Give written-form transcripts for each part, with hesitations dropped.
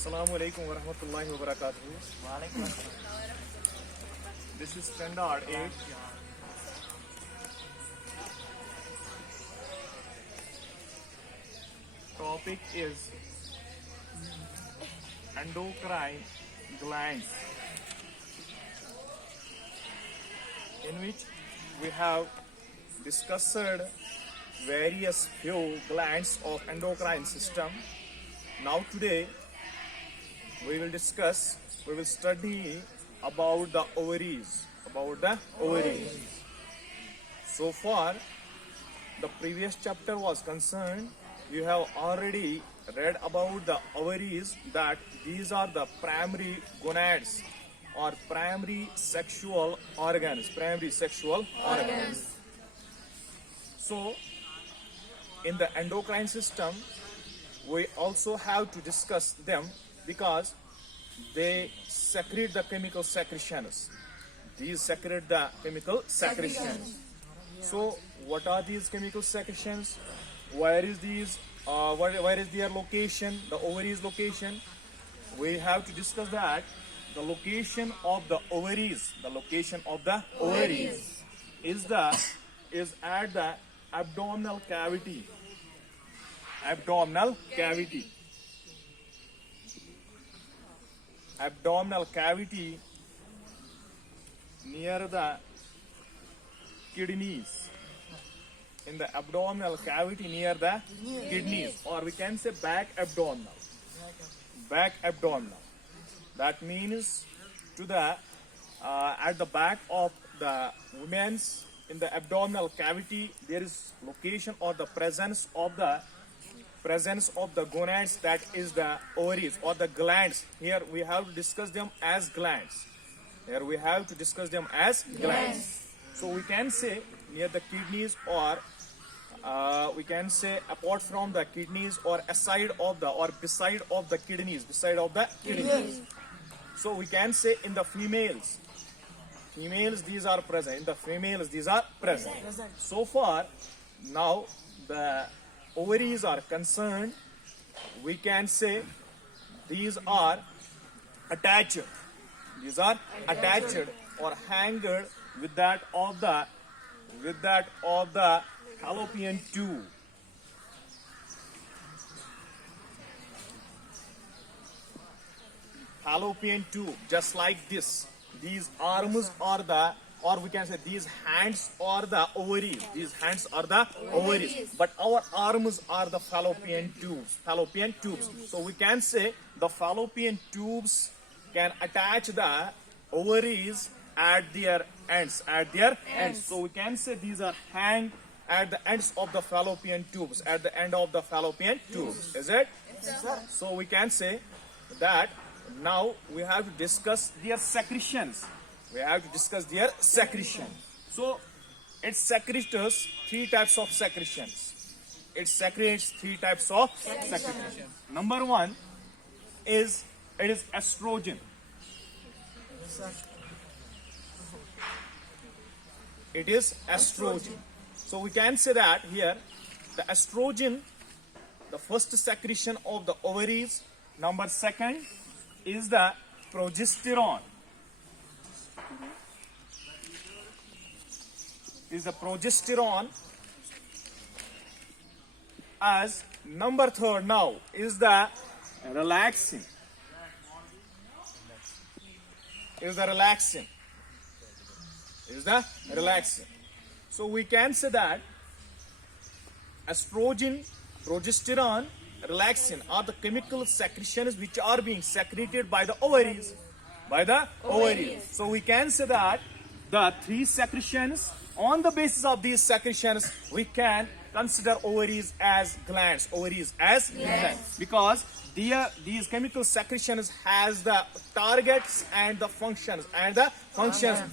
Assalamu alaikum wa rahmatullahi wa barakatuh. This is standard 8. Topic is endocrine glands, in which we have discussed various few glands of endocrine system. Now today we will study about the ovaries. So far, the previous chapter was concerned, you have already read about the ovaries, that these are the primary gonads or primary sexual organs. So, in the endocrine system, we also have to discuss them because they secrete the chemical secretions. These secrete the chemical secretions. So, what are these chemical secretions? Where is their location? The ovaries location. We have to discuss that. The location of the ovaries. Is at the abdominal cavity. Abdominal cavity near the kidneys. In the abdominal cavity near the kidneys, or we can say back abdominal. That means to the at the back of the women's, in the abdominal cavity, there is location or the presence of the gonads, that is the ovaries or the glands. Here we have to discuss them as glands. So we can say near the kidneys, or we can say apart from the kidneys, or aside of the, or beside of the kidneys. So we can say in the females these are present. So far, now the ovaries are concerned, we can say these are attached or hanged with that of the fallopian tube. Just like this. These arms are the, or we can say these hands are the ovaries. But our arms are the fallopian tubes. So we can say the fallopian tubes can attach the ovaries at their ends. So we can say these are hanged at the ends of the fallopian tubes. Is it? Yes, sir. So we can say that now we have to discuss their secretions. So it secretes three types of secretions. Number one is estrogen. Yes, sir. It is estrogen. So we can say that here the estrogen, the first secretion of the ovaries. Number second is the progesterone. As number third now is the relaxin. So we can say that estrogen, progesterone, relaxin are the chemical secretions which are being secreted by the ovaries. So we can say that the three secretions, on the basis of these secretions, we can consider ovaries as glands. Because these chemical secretions has the targets and the functions.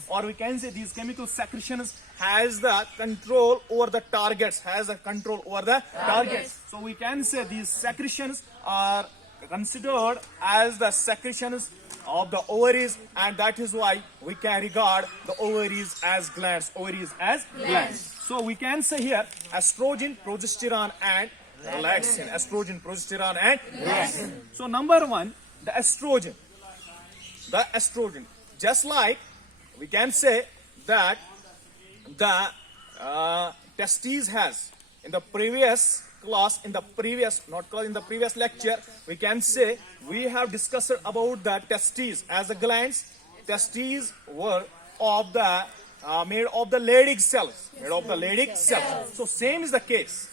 Or we can say these chemical secretions has the control over the targets. So we can say these secretions are considered as the secretions of the ovaries, and that is why we can regard the ovaries as glands. So we can say here estrogen, progesterone and relaxin. So number one, the estrogen. The estrogen. Just like we can say that the testes has in the previous class, in the previous, not class, in the previous lecture, we can say we have discussed about the testes as the glands. Testes were of the made of the Leydig cells, made of the Leydig cells. So same is the case.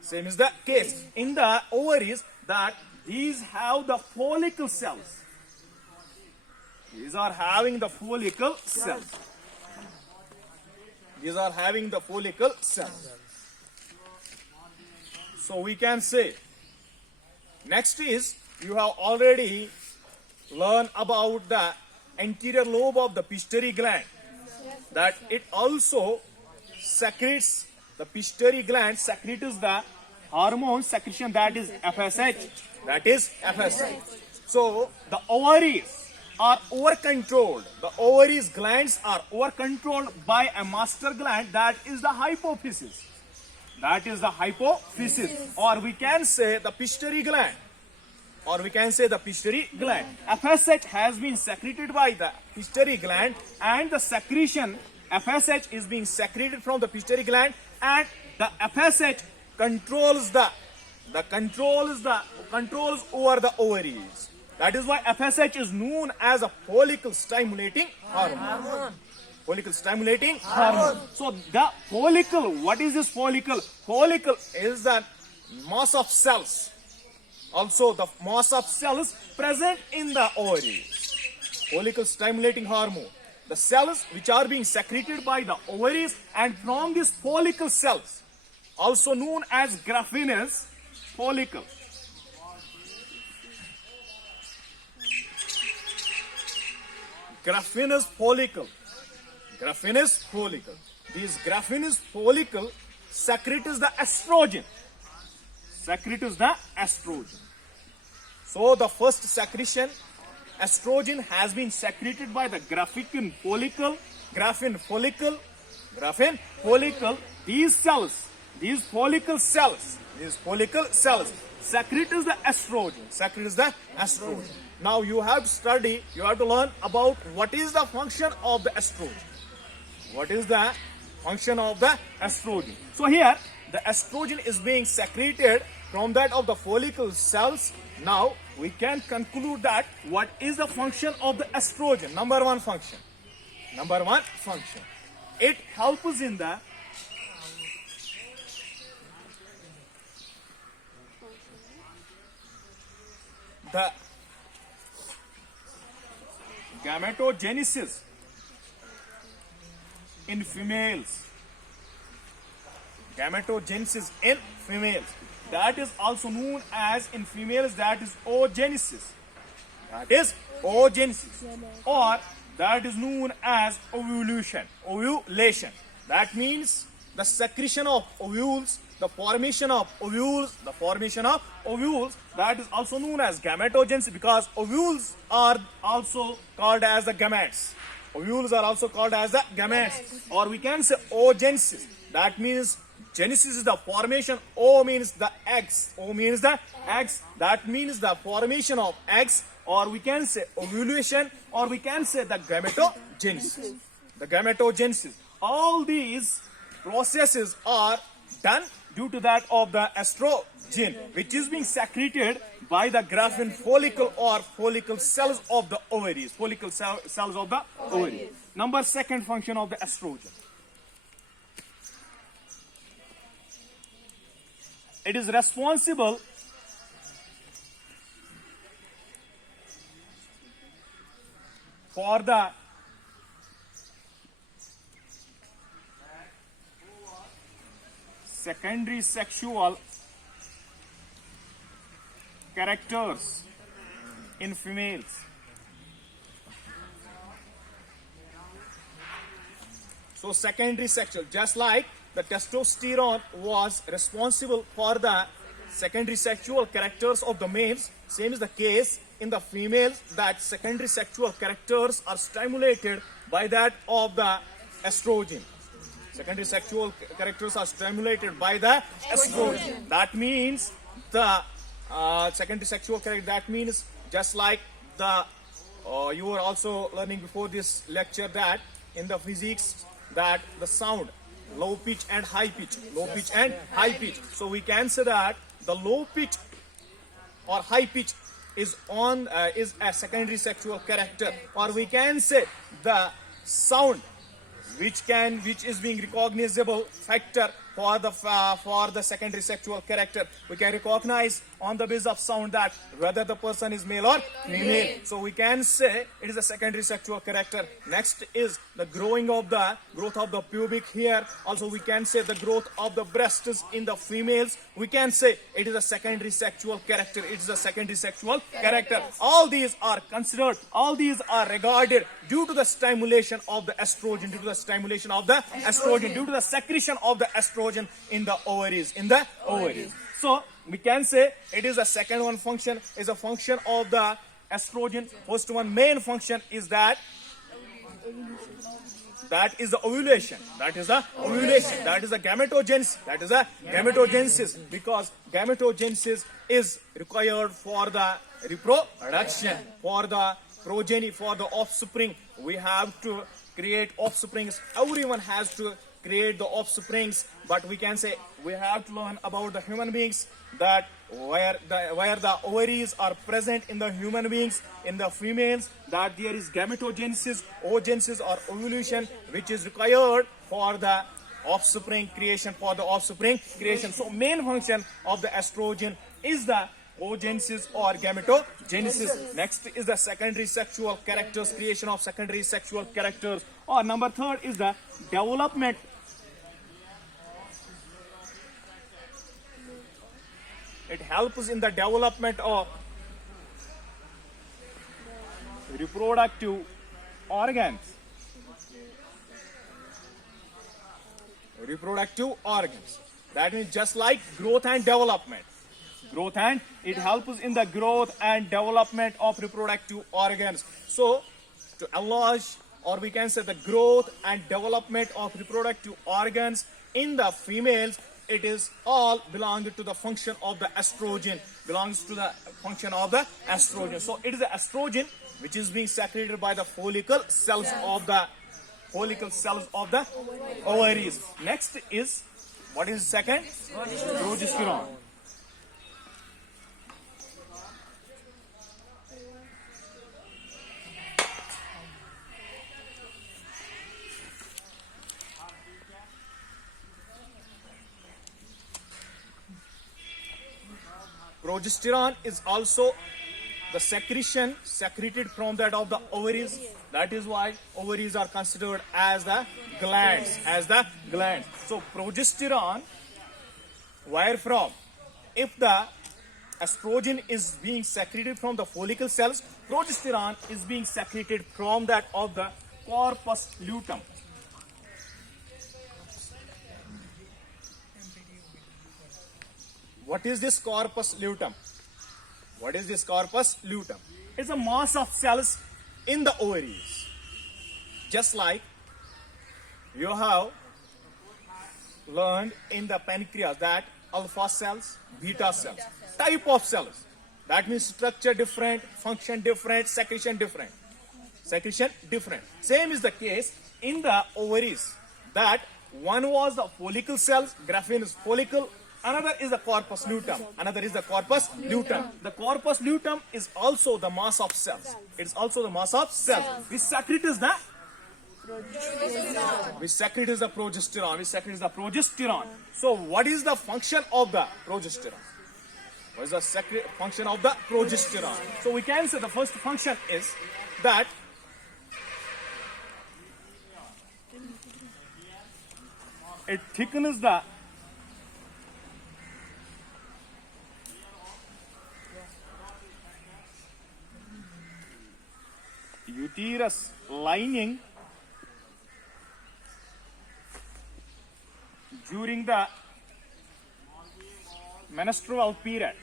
Same is the case in the ovaries, that these have the follicle cells. These are having the follicle cells. These are having the follicle cells. So we can say, next is, you have already learned about the anterior lobe of the pituitary gland, that it also secretes, the pituitary gland secretes the hormone secretion, that is FSH. That is FSH. So the ovaries are over controlled. The ovaries glands are over controlled by a master gland, that is the hypophysis. That is the hypophysis, or we can say the pituitary gland. Or we can say the pituitary gland. FSH has been secreted by the pituitary gland, and the secretion FSH is being secreted from the pituitary gland, and the FSH controls controls over the ovaries. That is why FSH is known as a follicle stimulating hormone. Follicle stimulating hormone. So the follicle, what is this follicle? Follicle is the mass of cells. Also the mass of cells present in the ovaries. Follicle stimulating hormone. The cells which are being secreted by the ovaries, and from these follicle cells, also known as graphinous follicle. Graphinous follicle. Graphinous follicle. This graphinous follicle secretes the estrogen. Secretes the estrogen. So the first secretion, estrogen, has been secreted by the graphene follicle. Graphene follicle. Graphene follicle. These cells, these follicle cells secretes the estrogen. Secretes the estrogen. Now you have to study, you have to learn about what is the function of the estrogen. What is the function of the estrogen? So here the estrogen is being secreted from that of the follicle cells. Now we can conclude that what is the function of the estrogen? Number one function. Number one function. It helps in the gametogenesis in females. Gametogenesis in females. That is also known as, in females, that is oogenesis. That is oogenesis. Or that is known as ovulation. Ovulation. That means the secretion of ovules, the formation of ovules, that is also known as gametogenesis, because ovules are also called as the gametes. Ovules are also called as the gametes. Or we can say oogenesis. That means genesis is the formation. O means the eggs. That means the formation of eggs. Or we can say ovulation. Or we can say the gametogenesis. The gametogenesis. All these processes are done due to that of the estrogen, which is being secreted by the graphene follicle or follicle cells of the ovaries. Follicle cells of the ovaries. Number second function of the estrogen. It is responsible for the secondary sexual characters in females. So secondary sexual, just like the testosterone was responsible for the secondary sexual characters of the males, same is the case in the females, that secondary sexual characters are stimulated by that of the estrogen. Secondary sexual characters are stimulated by the estrogen. That means the secondary sexual character. That means just like the you were also learning before this lecture that in the physics that the sound low pitch and high pitch, low pitch and high pitch. So we can say that the low pitch or high pitch is a secondary sexual character, or we can say the sound which is being recognizable factor for the secondary sexual character. We can recognize on the basis of sound that whether the person is male or female. So we can say it is a secondary sexual character. Next is the growth of the pubic hair. Also we can say the growth of the breasts in the females. We can say it is a secondary sexual character. It is a secondary sexual character. All these are considered, all these are regarded due to the stimulation of the estrogen, due to the stimulation of the estrogen, due to the secretion of the estrogen in the ovaries, So we can say it is a second one function, is a function of the estrogen. First one main function is that is the ovulation. That is the ovulation. That is the gametogenesis. That is the gametogenesis, because gametogenesis is required for the reproduction, for the progeny, for the offspring. We have to create offsprings. Everyone has to create the offsprings, but we can say we have to learn about the human beings, that where the ovaries are present in the human beings, in the females, that there is gametogenesis, oogenesis or ovulation, which is required for the offspring creation, So main function of the estrogen is the oogenesis or gametogenesis. Next is the secondary sexual characters, creation of secondary sexual characters. Or number third is the development. It helps in the development of reproductive organs. That means just like growth and development. It helps in the growth and development of reproductive organs. So to enlarge, or we can say the growth and development of reproductive organs in the females, it is all belonging to the function of the estrogen, So it is the estrogen which is being secreted by the follicle cells of the ovaries. Next is, what is second? Progesterone. Progesterone is also the secretion secreted from that of the ovaries. That is why ovaries are considered as the glands. So progesterone, where from? If the estrogen is being secreted from the follicle cells, progesterone is being secreted from that of the corpus luteum. What is this corpus luteum? It's a mass of cells in the ovaries. Just like you have learned in the pancreas that alpha cells, beta cells, type of cells. That means structure different, function different, secretion different. Same is the case in the ovaries. That one was the follicle cells, graphenous follicle. Another is the corpus luteum. The corpus luteum is also the mass of cells. We secrete the progesterone. So what is the function of the progesterone? So we can say the first function is that it thickens the uterus lining during the menstrual period.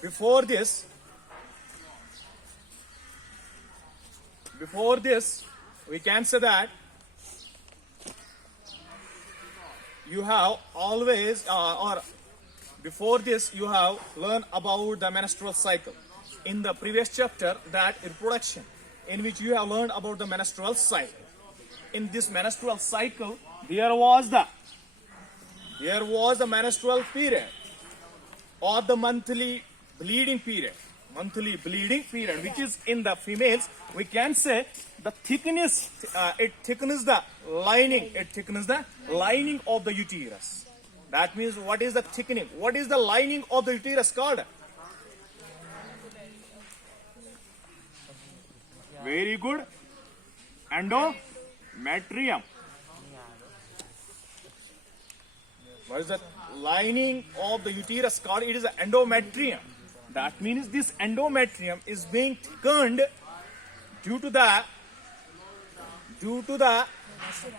Before this, we can say that you have always, or before this, you have learned about the menstrual cycle. In the previous chapter, that reproduction, in which you have learned about the menstrual cycle. In this menstrual cycle, there was the menstrual period, or the monthly bleeding period, which is in the females. We can say the thickness, it thickens the lining of the uterus. That means, what is the thickening? What is the lining of the uterus called? Very good. Endometrium. What is the lining of the uterus called? It is the endometrium. That means this endometrium is being thickened due to the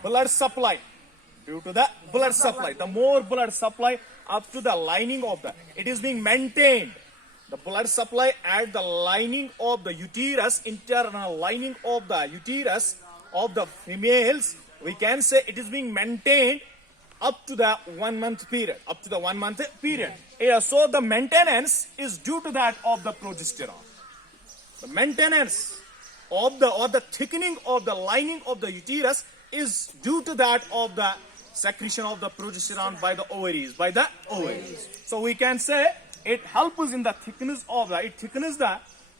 blood supply. The more blood supply up to the lining of it is being maintained. The blood supply at the lining of the uterus, internal lining of the uterus of the females, we can say it is being maintained up to the 1 month period. Yeah, so the maintenance is due to that of the progesterone. The maintenance of the thickening of the lining of the uterus is due to that of the secretion of the progesterone by the ovaries. So we can say it helps in the thickness of it thickens the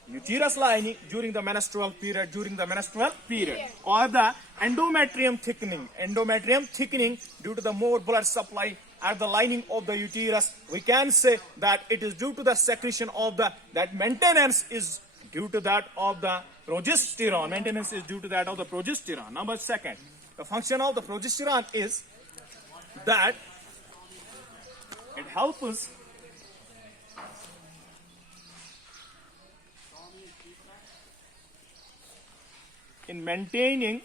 uterus lining during the menstrual period, or the endometrium thickening due to the more blood supply at the lining of the uterus. We can say that it is due to the secretion of that maintenance is due to that of the progesterone. Number second, the function of the progesterone is that it helps in maintaining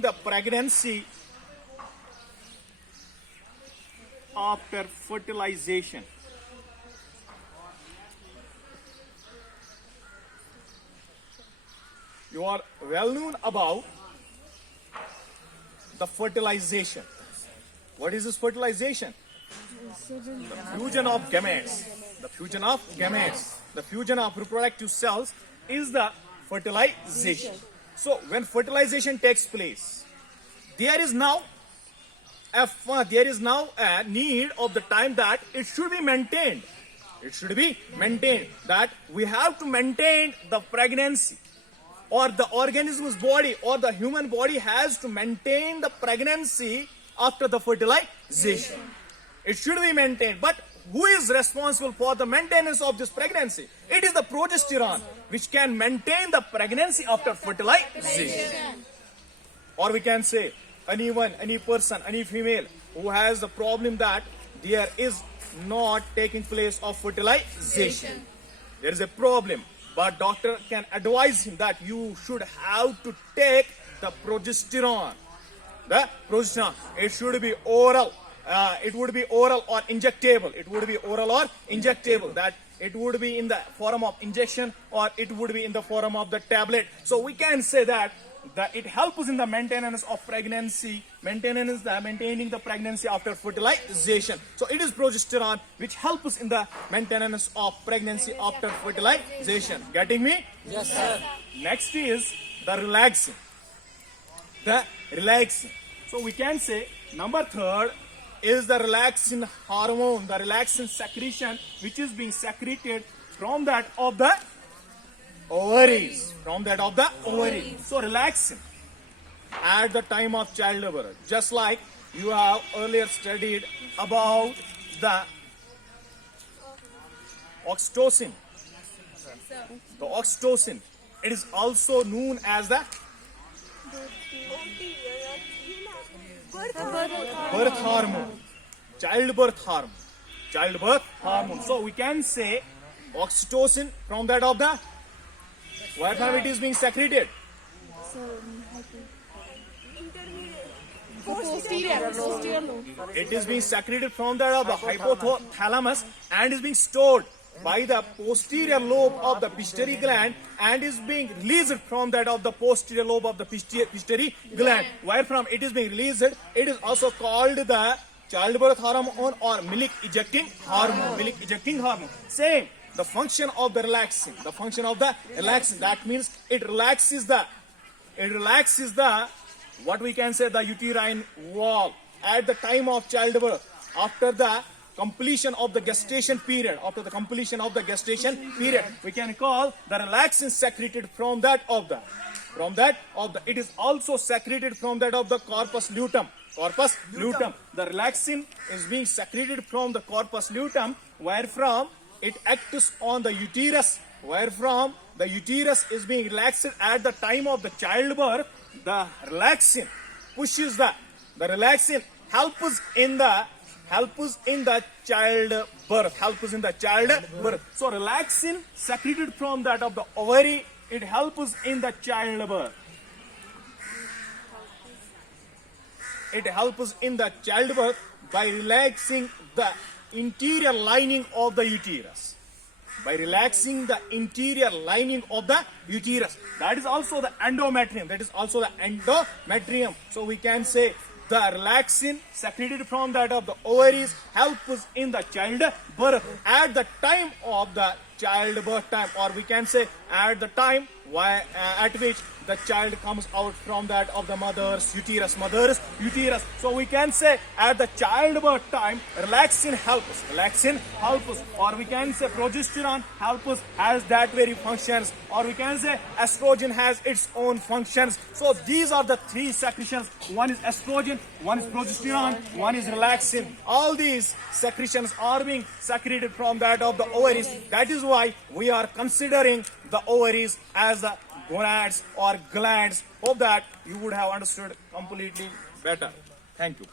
the pregnancy after fertilization. You are well known about the fertilization. What is this fertilization? The fusion of gametes. The fusion of reproductive cells is the fertilization. So when fertilization takes place, there is now a need of the time that it should be maintained. That we have to maintain the pregnancy, or the organism's body, or the human body has to maintain the pregnancy after the fertilization. It should be maintained. But who is responsible for the maintenance of this pregnancy? It is the progesterone, which can maintain the pregnancy after fertilization. Or we can say, anyone, any person, any female who has the problem that there is not taking place of fertilization. There is a problem, but doctor can advise him that you should have to take the progesterone. It should be oral. It would be oral or injectable. That it would be in the form of injection, or it would be in the form of the tablet. So we can say that it helps in the maintenance of pregnancy, maintaining the pregnancy after fertilization. So it is progesterone which helps in the maintenance of pregnancy after fertilization. Getting me? Yes, sir. Next is the relaxing. So we can say number third is the relaxin hormone, the relaxin secretion, which is being secreted from that of the ovaries. So relaxin at the time of childbirth, just like you have earlier studied about the oxytocin. The oxytocin, it is also known as the birth hormone, childbirth hormone. So we can say oxytocin from that of the where it is being secreted. Posterior lobe. It is being secreted from that of the hypothalamus and is being stored by the posterior lobe of the pituitary gland and is being released from that of the posterior lobe of the pituitary gland. Where from it is being released, it is also called the childbirth hormone or milk ejecting hormone. Milk ejecting hormone. Same. The function of the relaxin. The function of the relaxin. That means it relaxes the what we can say the uterine wall at the time of childbirth. After the completion of the gestation period, we can call the relaxin secreted from that of the. It is also secreted from that of the corpus luteum. The relaxin is being secreted from the corpus luteum, wherefrom it acts on the uterus, wherefrom the uterus is being relaxed at the time of the childbirth. The relaxin pushes the relaxin helps in the childbirth. So relaxin secreted from that of the ovary, it helps in the childbirth. It helps in the childbirth by relaxing the interior lining of the uterus. By relaxing the interior lining of the uterus. That is also the endometrium. So we can say the relaxin secreted from that of the ovaries helps in the childbirth at the time of the childbirth time, or we can say at the time at which the child comes out from that of the mother's uterus. So we can say at the childbirth time, relaxin helps, or we can say progesterone helps, has that very functions, or we can say estrogen has its own functions. So these are the three secretions. One is estrogen, one is progesterone, one is relaxin. All these secretions are being secreted from that of the ovaries. That is why we are considering the ovaries as the gonads or glands. Hope that you would have understood completely better. Thank you.